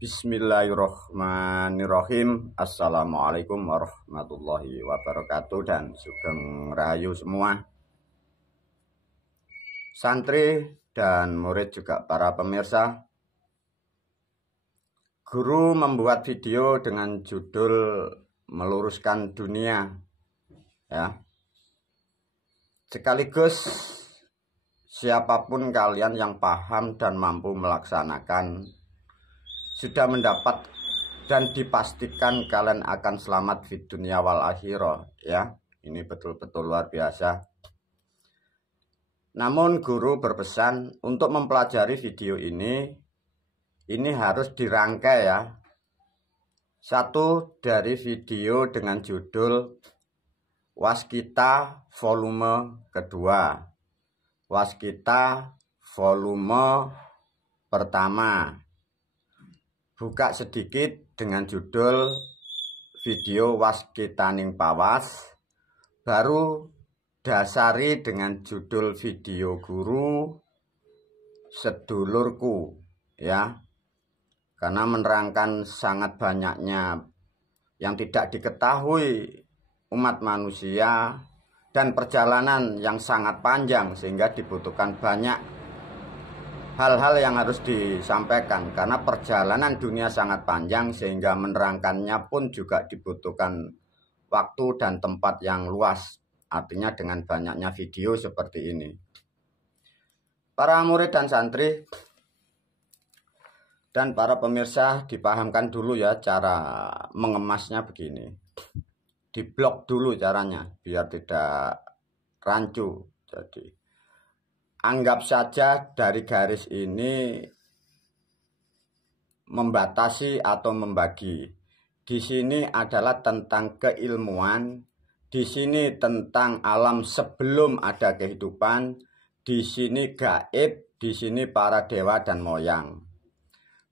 Bismillahirrahmanirrahim. Assalamualaikum warahmatullahi wabarakatuh dan sugeng rahayu semua santri dan murid juga para pemirsa. Guru membuat video dengan judul meluruskan dunia, ya. Sekaligus siapapun kalian yang paham dan mampu melaksanakan sudah mendapat dan dipastikan kalian akan selamat di dunia wal akhirah, ya. Ini betul-betul luar biasa. Namun guru berpesan untuk mempelajari video ini harus dirangkai, ya. Satu dari video dengan judul Waskita volume kedua, Waskita volume pertama. Buka sedikit dengan judul video Waskitaning Pawas, baru dasari dengan judul video guru Sedulurku, ya. Karena menerangkan sangat banyaknya yang tidak diketahui umat manusia dan perjalanan yang sangat panjang sehingga dibutuhkan banyak hal-hal yang harus disampaikan, karena perjalanan dunia sangat panjang sehingga menerangkannya pun juga dibutuhkan waktu dan tempat yang luas. Artinya dengan banyaknya video seperti ini. Para murid dan santri dan para pemirsa dipahamkan dulu, ya, cara mengemasnya begini. Diblok dulu caranya biar tidak rancu. Jadi anggap saja dari garis ini membatasi atau membagi. Di sini adalah tentang keilmuan, di sini tentang alam sebelum ada kehidupan, di sini gaib, di sini para dewa dan moyang.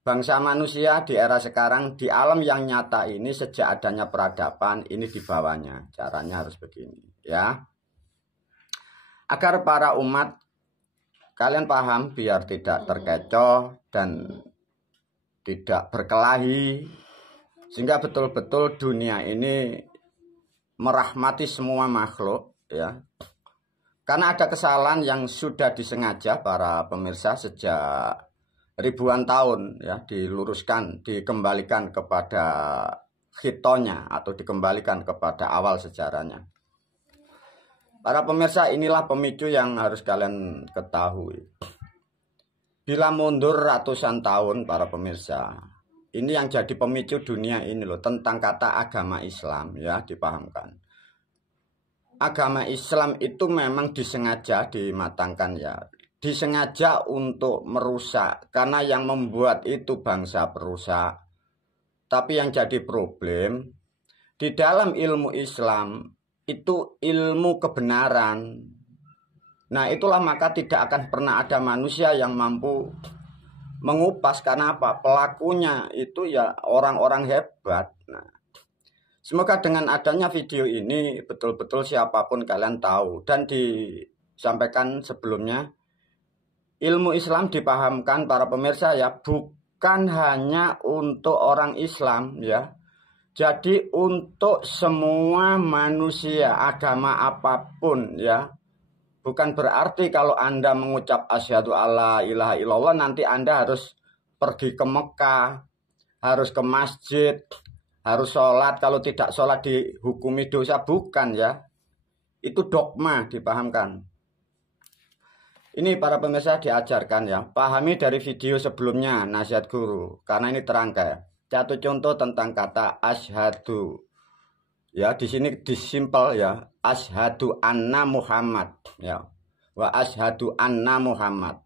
Bangsa manusia di era sekarang, di alam yang nyata ini sejak adanya peradaban, ini di bawahnya. Caranya harus begini, ya. Agar para umat kalian paham biar tidak terkecoh dan tidak berkelahi, sehingga betul-betul dunia ini merahmati semua makhluk, ya. Karena ada kesalahan yang sudah disengaja para pemirsa sejak ribuan tahun, ya, diluruskan, dikembalikan kepada hitonya atau dikembalikan kepada awal sejarahnya. Para pemirsa, inilah pemicu yang harus kalian ketahui. Bila mundur ratusan tahun, para pemirsa, ini yang jadi pemicu dunia ini loh, tentang kata agama Islam, ya, dipahamkan. Agama Islam itu memang disengaja dimatangkan, ya. Disengaja untuk merusak, karena yang membuat itu bangsa perusak. Tapi yang jadi problem, di dalam ilmu Islam itu ilmu kebenaran. Nah, itulah maka tidak akan pernah ada manusia yang mampu mengupas, karena apa? Pelakunya itu ya orang-orang hebat. Nah, semoga dengan adanya video ini betul-betul siapapun kalian tahu, dan disampaikan sebelumnya, ilmu Islam dipahamkan para pemirsa, ya, bukan hanya untuk orang Islam, ya. Jadi untuk semua manusia, agama apapun, ya. Bukan berarti kalau Anda mengucap asyhadu alla ilaha illallah nanti Anda harus pergi ke Mekah, harus ke masjid, harus sholat. Kalau tidak sholat dihukumi dosa, bukan, ya. Itu dogma dipahamkan. Ini para pemirsa diajarkan, ya. Pahami dari video sebelumnya nasihat guru, karena ini terangkai. Satu contoh tentang kata asyhadu, ya, di sini disimpel, ya, asyhadu anna Muhammad, ya, wa asyhadu anna Muhammad.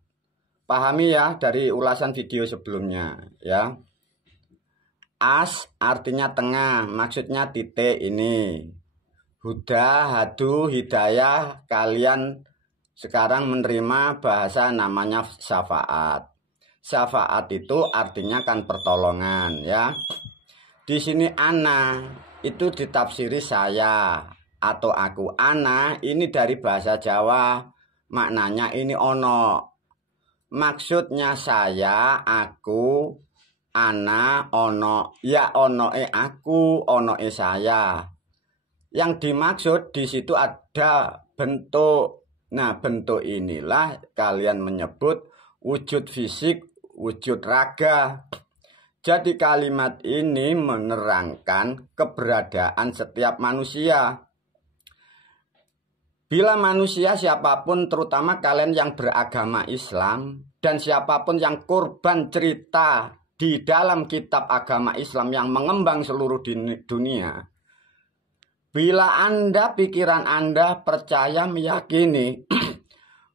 Pahami, ya, dari ulasan video sebelumnya, ya. As artinya tengah, maksudnya titik ini. Huda, hadu, hidayah, kalian sekarang menerima bahasa namanya syafaat. Syafaat itu artinya kan pertolongan, ya. Di sini ana itu ditafsiri saya atau aku. Ana ini dari bahasa Jawa, maknanya ini ono. Maksudnya saya, aku, ana, ono, ya onoe aku, onoe saya. Yang dimaksud di situ ada bentuk. Nah, bentuk inilah kalian menyebut wujud fisik, wujud raga. Jadi kalimat ini menerangkan keberadaan setiap manusia. Bila manusia siapapun, terutama kalian yang beragama Islam, dan siapapun yang korban cerita di dalam kitab agama Islam yang mengembang seluruh dunia, bila Anda, pikiran Anda percaya meyakini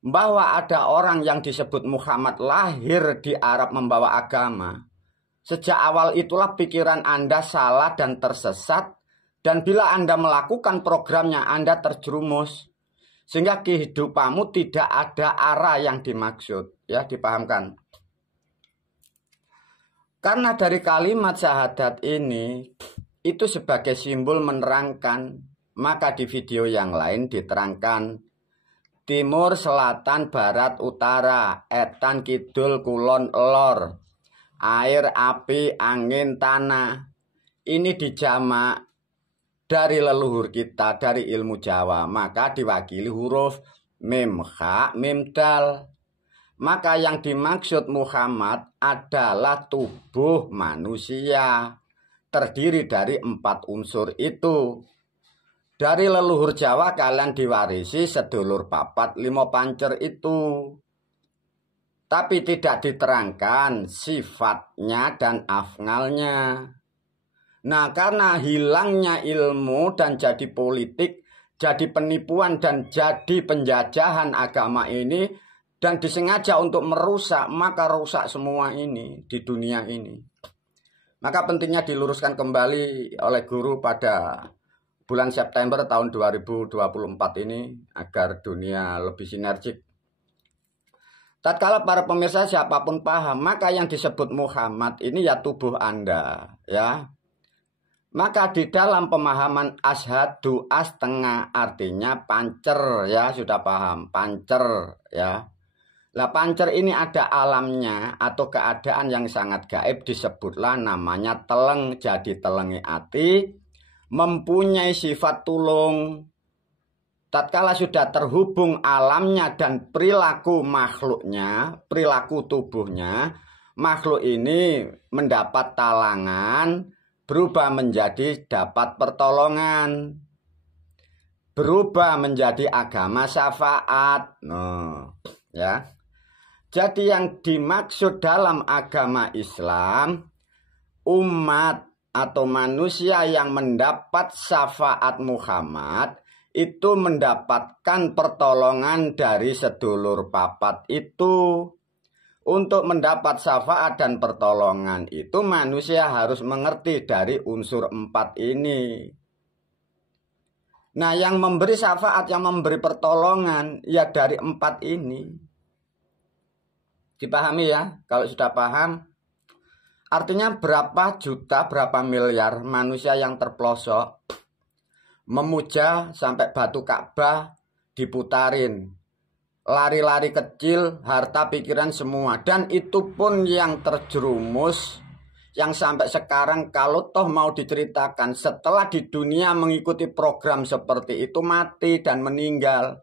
bahwa ada orang yang disebut Muhammad lahir di Arab membawa agama, sejak awal itulah pikiran Anda salah dan tersesat, dan bila Anda melakukan programnya Anda terjerumus, sehingga kehidupanmu tidak ada arah yang dimaksud. Ya, dipahamkan. Karena dari kalimat syahadat ini itu sebagai simbol menerangkan, maka di video yang lain diterangkan timur, selatan, barat, utara, etan, kidul, kulon, lor, air, api, angin, tanah. Ini dijamak dari leluhur kita, dari ilmu Jawa, maka diwakili huruf mim, kha, mim, dal. Maka yang dimaksud Muhammad adalah tubuh manusia, terdiri dari 4 unsur itu. Dari leluhur Jawa kalian diwarisi sedulur papat 5 pancer itu. Tapi tidak diterangkan sifatnya dan afngalnya. Nah, karena hilangnya ilmu dan jadi politik, jadi penipuan dan jadi penjajahan agama ini, dan disengaja untuk merusak, maka rusak semua ini di dunia ini. Maka pentingnya diluruskan kembali oleh guru pada bulan September tahun 2024 ini agar dunia lebih sinergik. Tatkala para pemirsa siapapun paham, maka yang disebut Muhammad ini ya tubuh Anda, ya. Maka di dalam pemahaman ashadu setengah artinya pancer, ya, sudah paham, pancer, ya. Lah pancer ini ada alamnya atau keadaan yang sangat gaib, disebutlah namanya teleng. Jadi telengi ati mempunyai sifat tulung. Tatkala sudah terhubung alamnya dan perilaku makhluknya, perilaku tubuhnya, makhluk ini mendapat talangan, berubah menjadi dapat pertolongan, berubah menjadi agama syafaat. Ya. Jadi yang dimaksud dalam agama Islam, umat atau manusia yang mendapat syafaat Muhammad itu mendapatkan pertolongan dari sedulur papat itu. Untuk mendapat syafaat dan pertolongan itu manusia harus mengerti dari unsur 4 ini. Nah, yang memberi syafaat, yang memberi pertolongan ya dari 4 ini. Dipahami ya? Kalau sudah paham, artinya berapa juta, berapa miliar manusia yang terpelosok memuja sampai batu Ka'bah diputarin, lari-lari kecil, harta pikiran semua. Dan itu pun yang terjerumus, yang sampai sekarang kalau toh mau diceritakan, setelah di dunia mengikuti program seperti itu mati dan meninggal.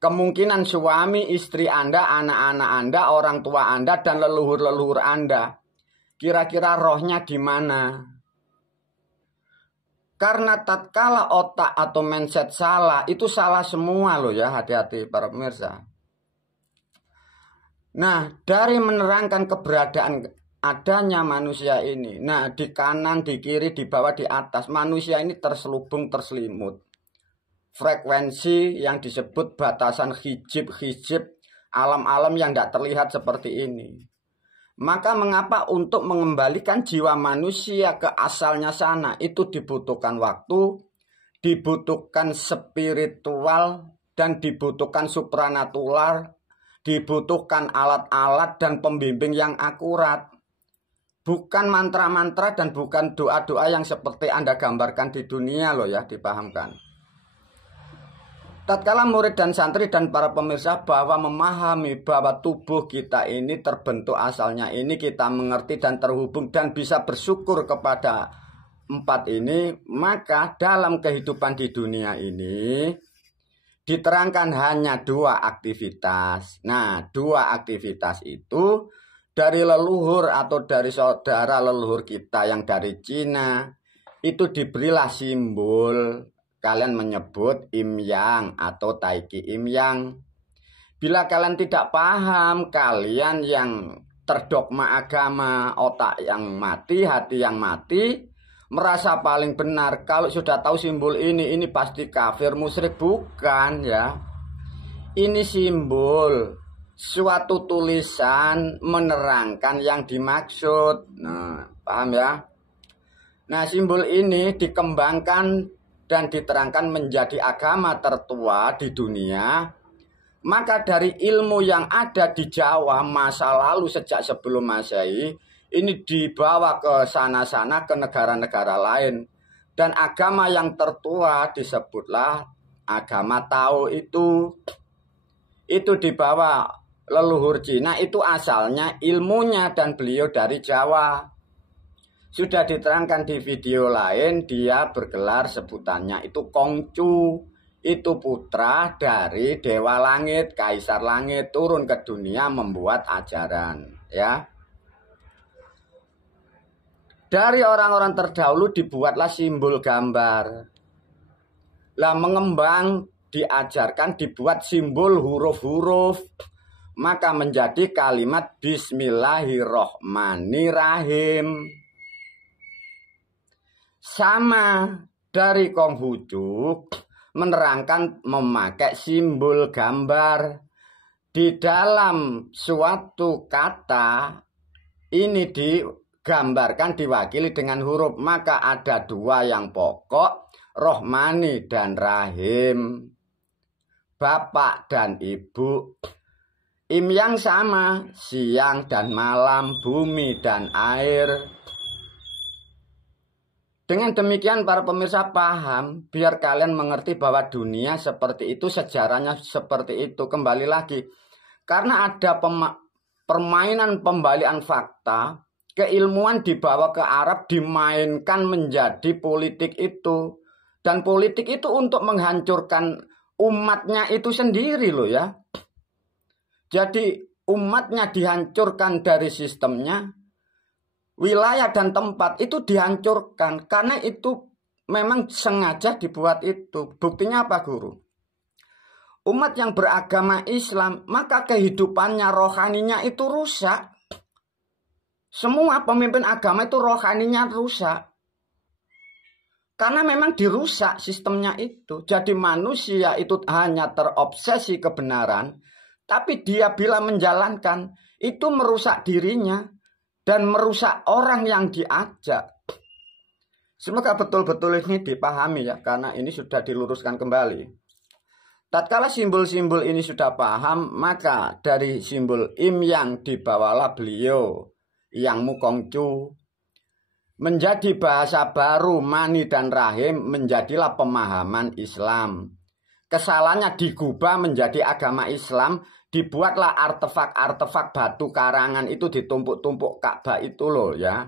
Kemungkinan suami, istri Anda, anak-anak Anda, orang tua Anda, dan leluhur-leluhur Anda, kira-kira rohnya di mana? Karena tatkala otak atau mindset salah, itu salah semua loh ya, hati-hati para pemirsa. Nah, dari menerangkan keberadaan adanya manusia ini, nah di kanan, di kiri, di bawah, di atas, manusia ini terselubung, terselimut. Frekuensi yang disebut batasan hijib-hijib, alam-alam yang tidak terlihat seperti ini. Maka mengapa untuk mengembalikan jiwa manusia ke asalnya sana itu dibutuhkan waktu, dibutuhkan spiritual, dan dibutuhkan supranatural, dibutuhkan alat-alat dan pembimbing yang akurat. Bukan mantra-mantra dan bukan doa-doa yang seperti Anda gambarkan di dunia loh ya, dipahamkan. tatkala murid dan santri dan para pemirsa bahwa memahami bahwa tubuh kita ini terbentuk asalnya ini, kita mengerti dan terhubung dan bisa bersyukur kepada empat ini, maka dalam kehidupan di dunia ini diterangkan hanya dua aktivitas. Nah, dua aktivitas itu dari leluhur atau dari saudara leluhur kita yang dari Cina itu diberilah simbol. Kalian menyebut Im Yang atau Taiki Im Yang. Bila kalian tidak paham, kalian yang terdogma agama, otak yang mati, hati yang mati, merasa paling benar. Kalau sudah tahu simbol ini pasti kafir, musyrik. Bukan ya. Ini simbol, suatu tulisan menerangkan yang dimaksud. Nah, paham ya? Nah, simbol ini dikembangkan dan diterangkan menjadi agama tertua di dunia. Maka dari ilmu yang ada di Jawa masa lalu sejak sebelum Masehi, ini dibawa ke sana-sana ke negara-negara lain. Dan agama yang tertua disebutlah agama Tao itu. Itu dibawa leluhur Cina, itu asalnya ilmunya dan beliau dari Jawa. Sudah diterangkan di video lain, dia bergelar sebutannya itu Kongcu. Itu putra dari Dewa Langit, Kaisar Langit, turun ke dunia membuat ajaran. Ya. Dari orang-orang terdahulu dibuatlah simbol gambar. Lah mengembang diajarkan dibuat simbol huruf-huruf. Maka menjadi kalimat Bismillahirrohmanirrahim. Sama dari Konghucu menerangkan memakai simbol gambar. Di dalam suatu kata ini digambarkan diwakili dengan huruf. Maka ada dua yang pokok, Rohmani dan Rahim, bapak dan ibu. Im yang sama, siang dan malam, bumi dan air. Dengan demikian para pemirsa paham, biar kalian mengerti bahwa dunia seperti itu, sejarahnya seperti itu. Kembali lagi, karena ada permainan pembalian fakta, keilmuan dibawa ke Arab, dimainkan menjadi politik itu. Dan politik itu untuk menghancurkan umatnya itu sendiri loh ya. Jadi umatnya dihancurkan dari sistemnya. Wilayah dan tempat itu dihancurkan karena itu memang sengaja dibuat itu. Buktinya apa, Guru? Umat yang beragama Islam, maka kehidupannya rohaninya itu rusak. Semua pemimpin agama itu rohaninya rusak. Karena memang dirusak sistemnya itu. Jadi manusia itu hanya terobsesi kebenaran, tapi dia bila menjalankan itu merusak dirinya. Dan merusak orang yang diajak. Semoga betul-betul ini dipahami ya. Karena ini sudah diluruskan kembali. Tatkala simbol-simbol ini sudah paham, maka dari simbol Im Yang dibawalah beliau Yang Mukongcu. Menjadi bahasa baru Mani dan Rahim, menjadilah pemahaman Islam. Kesalahannya digubah menjadi agama Islam. Dibuatlah artefak-artefak batu karangan itu ditumpuk-tumpuk Ka'bah itu loh ya.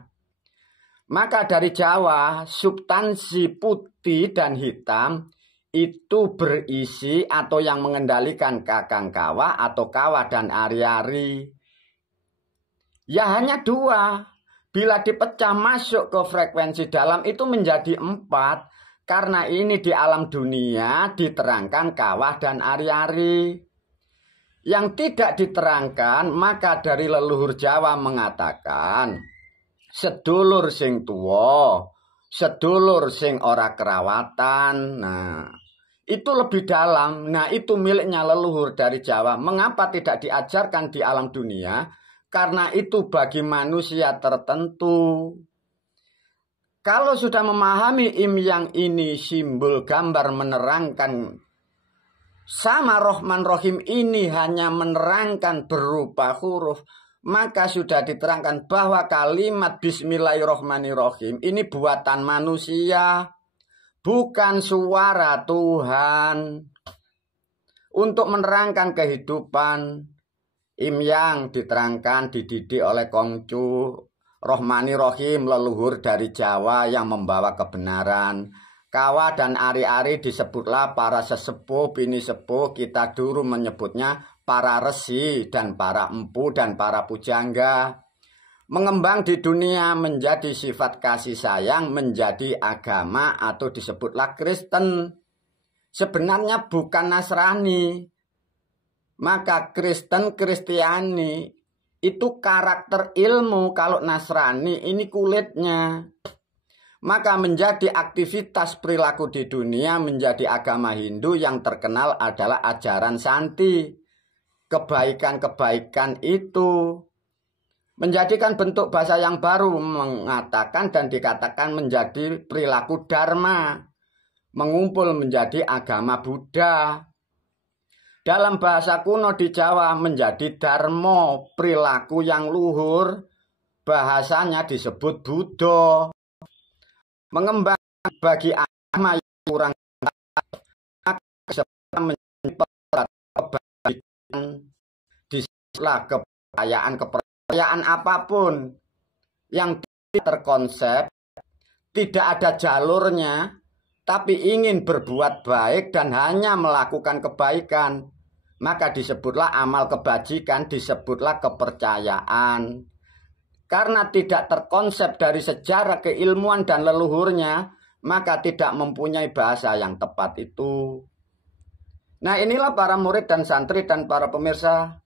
Maka dari Jawa, substansi putih dan hitam itu berisi atau yang mengendalikan kakang kawah atau kawah dan ari-ari. Ya hanya dua. Bila dipecah masuk ke frekuensi dalam itu menjadi 4. Karena ini di alam dunia diterangkan kawah dan ari-ari. Yang tidak diterangkan, maka dari leluhur Jawa mengatakan sedulur sing tuwa, sedulur sing ora kerawatan. Nah, itu lebih dalam. Nah, itu miliknya leluhur dari Jawa. Mengapa tidak diajarkan di alam dunia? Karena itu bagi manusia tertentu. Kalau sudah memahami Im Yang ini simbol gambar menerangkan sama Rohman Rohim ini hanya menerangkan berupa huruf, maka sudah diterangkan bahwa kalimat Bismillahirrohmanirrohim ini buatan manusia, bukan suara Tuhan. untuk menerangkan kehidupan. Imyang diterangkan, dididik oleh Kongcu. Rohmani Rohim, leluhur dari Jawa yang membawa kebenaran. Kawa dan Ari-Ari disebutlah para sesepuh, bini sepuh, kita dulu menyebutnya para resi dan para empu dan para pujangga. Mengembang di dunia menjadi sifat kasih sayang, menjadi agama atau disebutlah Kristen. Sebenarnya bukan Nasrani. Maka Kristen, Kristiani itu karakter ilmu, kalau Nasrani ini kulitnya. Maka menjadi aktivitas perilaku di dunia menjadi agama Hindu yang terkenal adalah ajaran Santi. Kebaikan-kebaikan itu menjadikan bentuk bahasa yang baru, mengatakan dan dikatakan menjadi perilaku Dharma, mengumpul menjadi agama Buddha. Dalam bahasa kuno di Jawa menjadi Dharma, perilaku yang luhur, bahasanya disebut Buddha. Mengembang bagi agama yang kurang kebaikan, disitulah kepercayaan apapun yang tidak terkonsep, tidak ada jalurnya, tapi ingin berbuat baik dan hanya melakukan kebaikan, maka disebutlah amal kebajikan, disebutlah kepercayaan. Karena tidak terkonsep dari sejarah keilmuan dan leluhurnya, maka tidak mempunyai bahasa yang tepat itu. Nah, inilah para murid dan santri dan para pemirsa.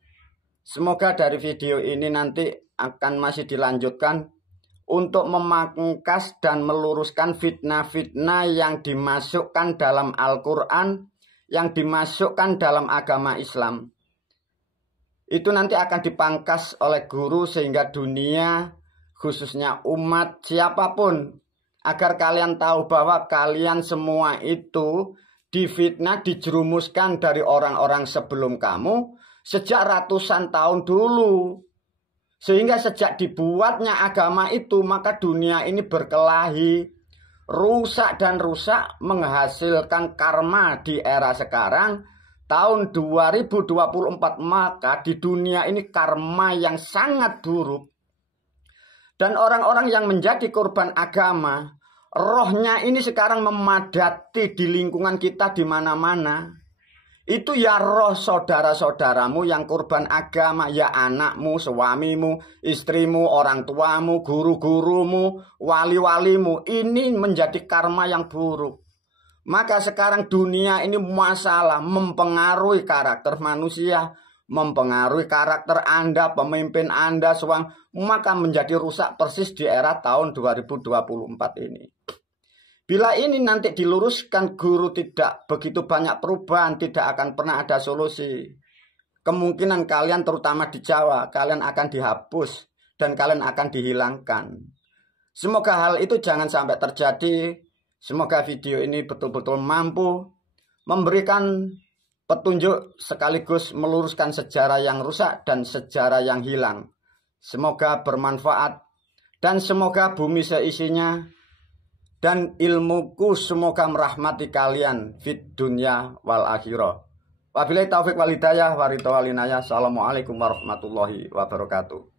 Semoga dari video ini nanti akan masih dilanjutkan untuk memangkas dan meluruskan fitnah-fitnah yang dimasukkan dalam Al-Quran, yang dimasukkan dalam agama Islam. Itu nanti akan dipangkas oleh guru sehingga dunia, khususnya umat siapapun, agar kalian tahu bahwa kalian semua itu difitnah, dijerumuskan dari orang-orang sebelum kamu sejak ratusan tahun dulu. Sehingga sejak dibuatnya agama itu, maka dunia ini berkelahi, rusak dan rusak, menghasilkan karma di era sekarang, tahun 2024, maka di dunia ini karma yang sangat buruk. Dan orang-orang yang menjadi korban agama, rohnya ini sekarang memadati di lingkungan kita di mana-mana. Itu ya roh saudara-saudaramu yang korban agama, ya anakmu, suamimu, istrimu, orang tuamu, guru-gurumu, wali-walimu. Ini menjadi karma yang buruk. Maka sekarang dunia ini masalah mempengaruhi karakter manusia, mempengaruhi karakter Anda, pemimpin Anda, maka menjadi rusak persis di era tahun 2024 ini. Bila ini nanti diluruskan, guru tidak begitu banyak perubahan, tidak akan pernah ada solusi. Kemungkinan kalian terutama di Jawa, kalian akan dihapus dan kalian akan dihilangkan. Semoga hal itu jangan sampai terjadi. Semoga video ini betul-betul mampu memberikan petunjuk sekaligus meluruskan sejarah yang rusak dan sejarah yang hilang. Semoga bermanfaat dan semoga bumi seisinya dan ilmuku semoga merahmati kalian fit dunya wal akhirah. Wabillahi taufiq wal hidayah wa ridha wal inayah. Assalamualaikum warahmatullahi wabarakatuh.